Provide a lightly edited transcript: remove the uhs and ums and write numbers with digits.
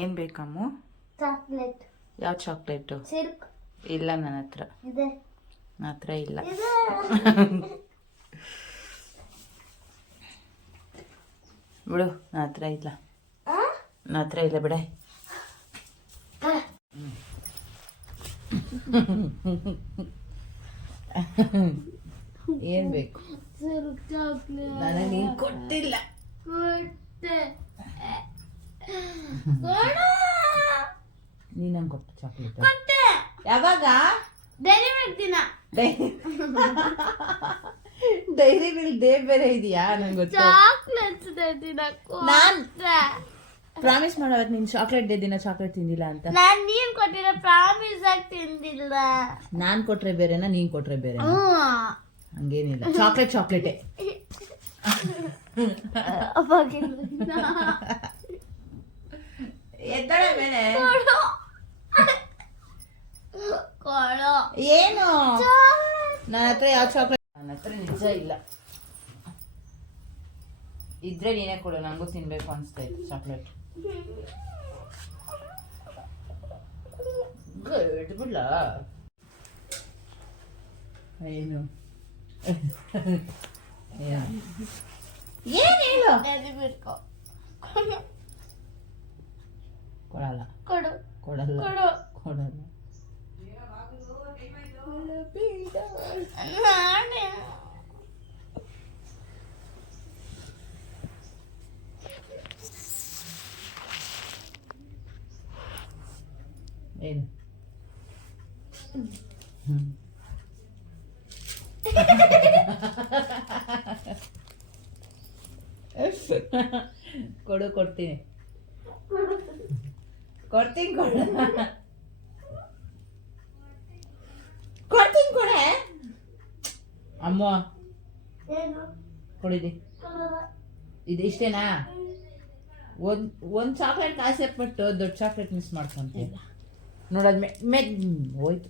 ಏನು ಬೇಕಮ್ಮು? ಚಾಕ್ಲೇಟ್. ಯಾವ chocolate? Silk ಇಲ್ಲ ನನ್ನ ಹತ್ರ. ಇದೆ. ನನ್ನ ಹತ್ರ ಇಲ್ಲ. ಬಿಡು, ನನ್ನ ಹತ್ರ ಇಲ್ಲ. ನನ್ನ ಹತ್ರ ಇಲ್ಲ ಬಿಡೆ. ಏನ್ ಬೇಕು? Silk chocolate. ನನಗೆ ನೀನು ಕೊಟ್ಟಿಲ್ಲ. ನೀನು ನಂಗೆ ಕೊಟ್ಟು ಚಾಕ್ಲೇಟ್ ಯಾವಾಗ? ಡೈರಿ ಮಿಲ್ಕ್ ದಿನ. ಡೈರಿ ಮಿಲ್ಕ್ ಡೇ ಬೇರೆ ಇದೆಯಾ? ನಂಗೆ ಗೊತ್ತು. ಚಾಕ್ಲೇಟ್ಸ್ ದಿನ ನಾನ್ ಪ್ರಾಮಿಸ್ ಮಾಡೋದು ನೀನು ಚಾಕ್ಲೇಟ್ ಡೇ ದಿನ ಚಾಕ್ಲೇಟ್ ತಿಂದಿಲ್ಲ ಅಂತ. ನಾನ್ ನೀನ್ ಕೊಟ್ಟಿರೋ ಪ್ರಾಮಿಸ್ ಆಗಿ ತಿಂದಿಲ್ಲ. ನಾನ್ ಕೊಟ್ರೆ ಬೇರೆನಾ ನೀನ್ ಕೊಟ್ರೆ ಬೇರೆ? ಹಂಗೇನಿಲ್ಲ, ಚಾಕ್ಲೇಟ್ ಚಾಕ್ಲೇಟೇ. ಎದ್ದಳ ಮೇಲೆ ಏನು? ನನ್ನ ಹತ್ರ ಯಾವ ಚಾಕ್ಲೇಟ್? ನನ್ನ ಹತ್ರ ನಿಜ ಇಲ್ಲ. ಇದ್ರೆ ನೀನೇ ಕೊಡು, ನಂಗೂ ತಿನ್ಬೇಕು ಅನಿಸ್ತಾ ಇತ್ತು ಚಾಕ್ಲೇಟ್. ಬಿಡ್ಲ ಏನು ಏನು ಹೇಳು? ಕೊಡಲ್ಲ ಕೊಡು ಕೊಡಲ್ಲ ಕೊಡು ಕೊಡಲ್ಲ. ನಾನೇ ಏನು? ಕೊಡು, ಕೊಡ್ತೀನಿ ಕೊಡ್ತೀನಿ ಕೊಡು ಕೊಡ್ತೀನಿ ಕೊಡೆ. ಅಮ್ಮ ಕೊಡಿದಿ. ಇದು ಇಷ್ಟೇನಾ? ಒಂದ್ ಚಾಕ್ಲೇಟ್ ಕಾಸೆ ಪಟ್ಟು ದೊಡ್ಡ ಚಾಕ್ಲೇಟ್ ಮಿಸ್ ಮಾಡ್ಕೊಂತೀನಿ ನೋಡೋದ್ ಹೋಯ್ತು.